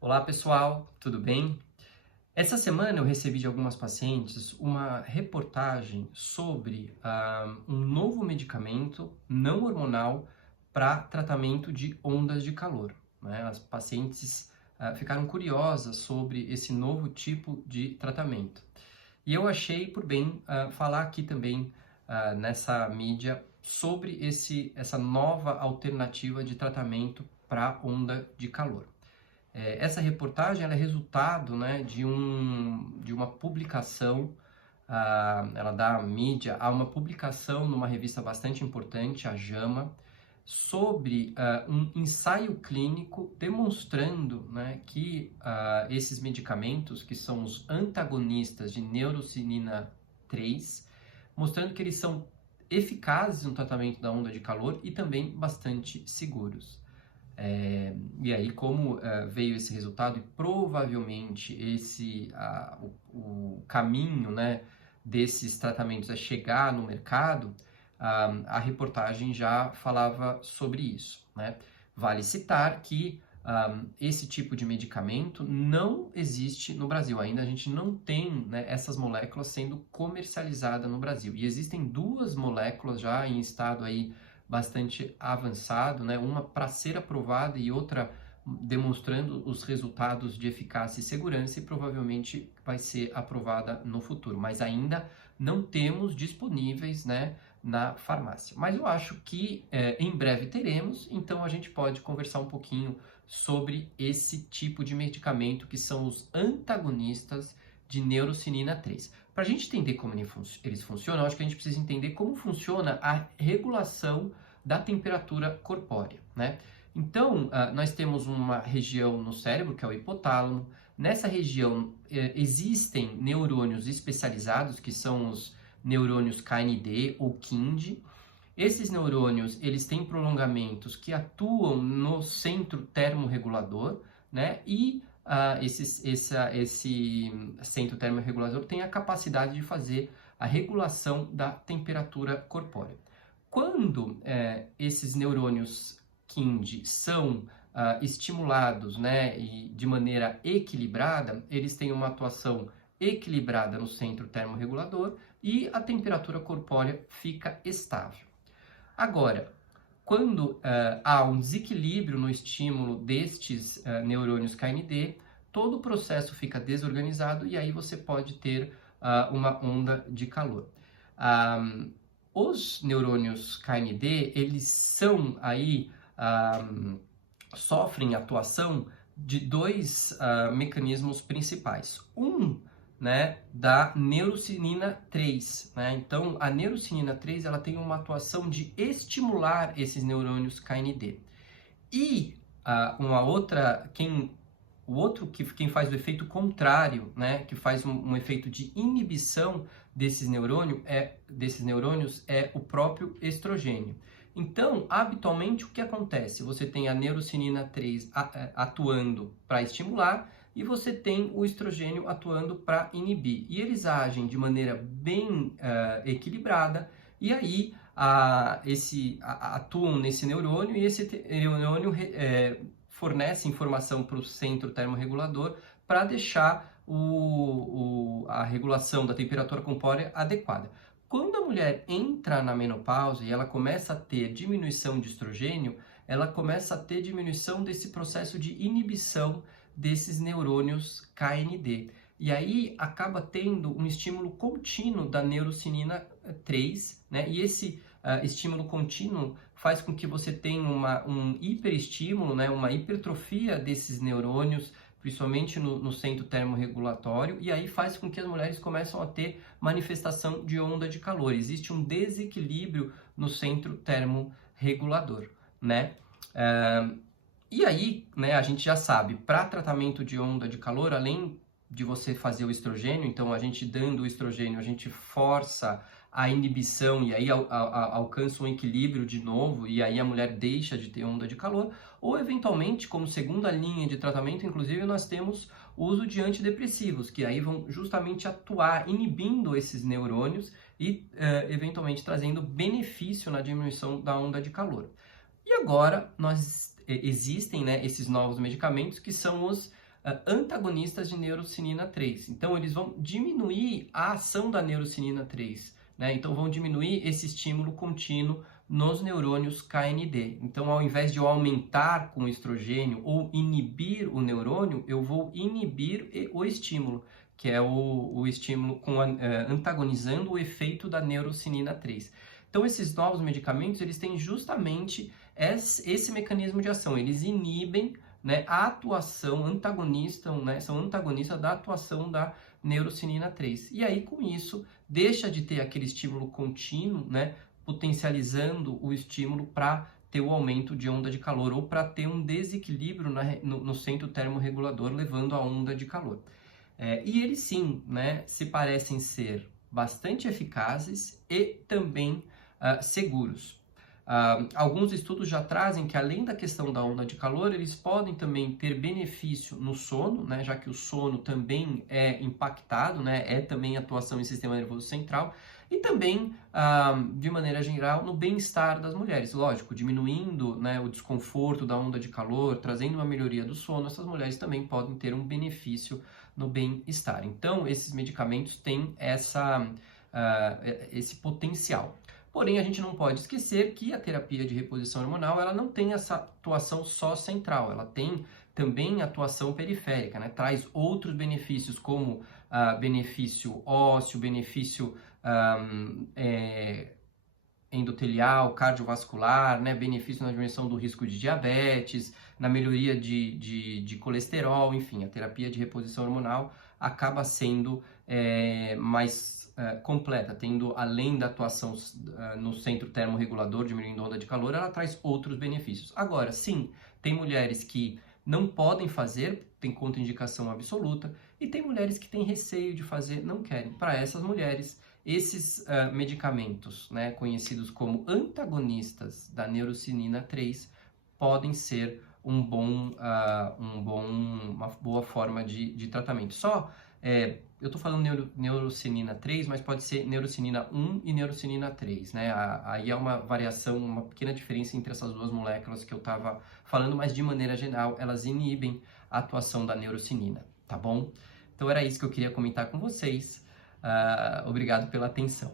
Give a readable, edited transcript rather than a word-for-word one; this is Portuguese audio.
Olá pessoal, tudo bem? Essa semana eu recebi de algumas pacientes uma reportagem sobre um novo medicamento não hormonal para tratamento de ondas de calor, né? As pacientes ficaram curiosas sobre esse novo tipo de tratamento. E eu achei por bem falar aqui também nessa mídia sobre essa nova alternativa de tratamento para onda de calor. Essa reportagem ela é resultado, né, de uma publicação, ela dá mídia a uma publicação numa revista bastante importante, a JAMA, sobre um ensaio clínico demonstrando, né, que esses medicamentos, que são os antagonistas de neurocininina 3, mostrando que eles são eficazes no tratamento da onda de calor e também bastante seguros. E aí, como veio esse resultado e provavelmente o caminho, né, desses tratamentos é chegar no mercado, a reportagem já falava sobre isso, né? Vale citar que esse tipo de medicamento não existe no Brasil. Ainda a gente não tem, né, essas moléculas sendo comercializadas no Brasil. E existem duas moléculas já em estado aí bastante avançado, né? Uma para ser aprovada e outra demonstrando os resultados de eficácia e segurança e provavelmente vai ser aprovada no futuro, mas ainda não temos disponíveis, né, na farmácia. Mas eu acho que em breve teremos, então a gente pode conversar um pouquinho sobre esse tipo de medicamento que são os antagonistas de neurocininina 3. Para a gente entender como eles funcionam, eu acho que a gente precisa entender como funciona a regulação da temperatura corpórea, né? Então, nós temos uma região no cérebro, que é o hipotálamo. Nessa região existem neurônios especializados, que são os neurônios KND ou KIND. Esses neurônios, eles têm prolongamentos que atuam no centro termorregulador, né? E esse centro termorregulador tem a capacidade de fazer a regulação da temperatura corpórea. Quando esses neurônios KIND são estimulados, né, e de maneira equilibrada, eles têm uma atuação equilibrada no centro termorregulador e a temperatura corpórea fica estável. Agora, quando há um desequilíbrio no estímulo destes neurônios KND, todo o processo fica desorganizado e aí você pode ter uma onda de calor. Os neurônios KND, eles são aí, sofrem atuação de dois mecanismos principais. Um, né, da neurocininina 3, né? Então, a neurocininina 3, ela tem uma atuação de estimular esses neurônios KND. E quem faz o efeito contrário, né, que faz um efeito de inibição desses neurônios é o próprio estrogênio. Então, habitualmente, o que acontece? Você tem a neurocininina 3 atuando para estimular e você tem o estrogênio atuando para inibir. E eles agem de maneira bem equilibrada e aí atuam nesse neurônio e esse neurônio fornece informação para o centro termorregulador para deixar a regulação da temperatura corpórea adequada. Quando a mulher entra na menopausa e ela começa a ter diminuição de estrogênio, ela começa a ter diminuição desse processo de inibição desses neurônios KND. E aí acaba tendo um estímulo contínuo da neurocininina 3, né? E esse estímulo contínuo faz com que você tenha um hiperestímulo, né? Uma hipertrofia desses neurônios, principalmente no centro termorregulatório, e aí faz com que as mulheres começam a ter manifestação de onda de calor. Existe um desequilíbrio no centro termorregulador, né? E aí, né, a gente já sabe, para tratamento de onda de calor, além de você fazer o estrogênio, então a gente dando o estrogênio, a gente força a inibição e aí alcança um equilíbrio de novo e aí a mulher deixa de ter onda de calor, ou eventualmente, como segunda linha de tratamento, inclusive, nós temos o uso de antidepressivos, que aí vão justamente atuar inibindo esses neurônios e eventualmente trazendo benefício na diminuição da onda de calor. E agora existem, né, esses novos medicamentos que são os antagonistas de neurocianina 3. Então, eles vão diminuir a ação da neurocianina 3, né? Então, vão diminuir esse estímulo contínuo nos neurônios KND. Então, ao invés de eu aumentar com o estrogênio ou inibir o neurônio, eu vou inibir o estímulo, que é o estímulo antagonizando o efeito da neurocianina 3. Então, esses novos medicamentos, eles têm justamente esse mecanismo de ação. Eles inibem, né, a atuação, são antagonistas da atuação da neurocianina 3. E aí, com isso, deixa de ter aquele estímulo contínuo, né, potencializando o estímulo para ter o aumento de onda de calor ou para ter um desequilíbrio no centro termorregulador, levando a onda de calor. E eles sim, né, se parecem ser bastante eficazes e também seguros. Alguns estudos já trazem que, além da questão da onda de calor, eles podem também ter benefício no sono, né, já que o sono também é impactado, né, é também atuação em sistema nervoso central, e também, de maneira geral, no bem-estar das mulheres. Lógico, diminuindo, né, o desconforto da onda de calor, trazendo uma melhoria do sono, essas mulheres também podem ter um benefício no bem-estar. Então, esses medicamentos têm esse potencial. Porém, a gente não pode esquecer que a terapia de reposição hormonal, ela não tem essa atuação só central, ela tem também atuação periférica, né? Traz outros benefícios, como benefício ósseo, benefício endotelial, cardiovascular, né? Benefício na diminuição do risco de diabetes, na melhoria de colesterol, enfim, a terapia de reposição hormonal acaba sendo mais completa, tendo, além da atuação no centro termorregulador, diminuindo a onda de calor, ela traz outros benefícios. Agora, sim, tem mulheres que não podem fazer, tem contraindicação absoluta, e tem mulheres que têm receio de fazer, não querem. Para essas mulheres, esses medicamentos, né, conhecidos como antagonistas da neurocianina 3, podem ser uma boa forma de tratamento. Eu estou falando neurocianina 3, mas pode ser neurocianina 1 e neurocianina 3, né? Aí há uma variação, uma pequena diferença entre essas duas moléculas que eu estava falando, mas de maneira geral, elas inibem a atuação da neurocianina, tá bom? Então era isso que eu queria comentar com vocês. Obrigado pela atenção.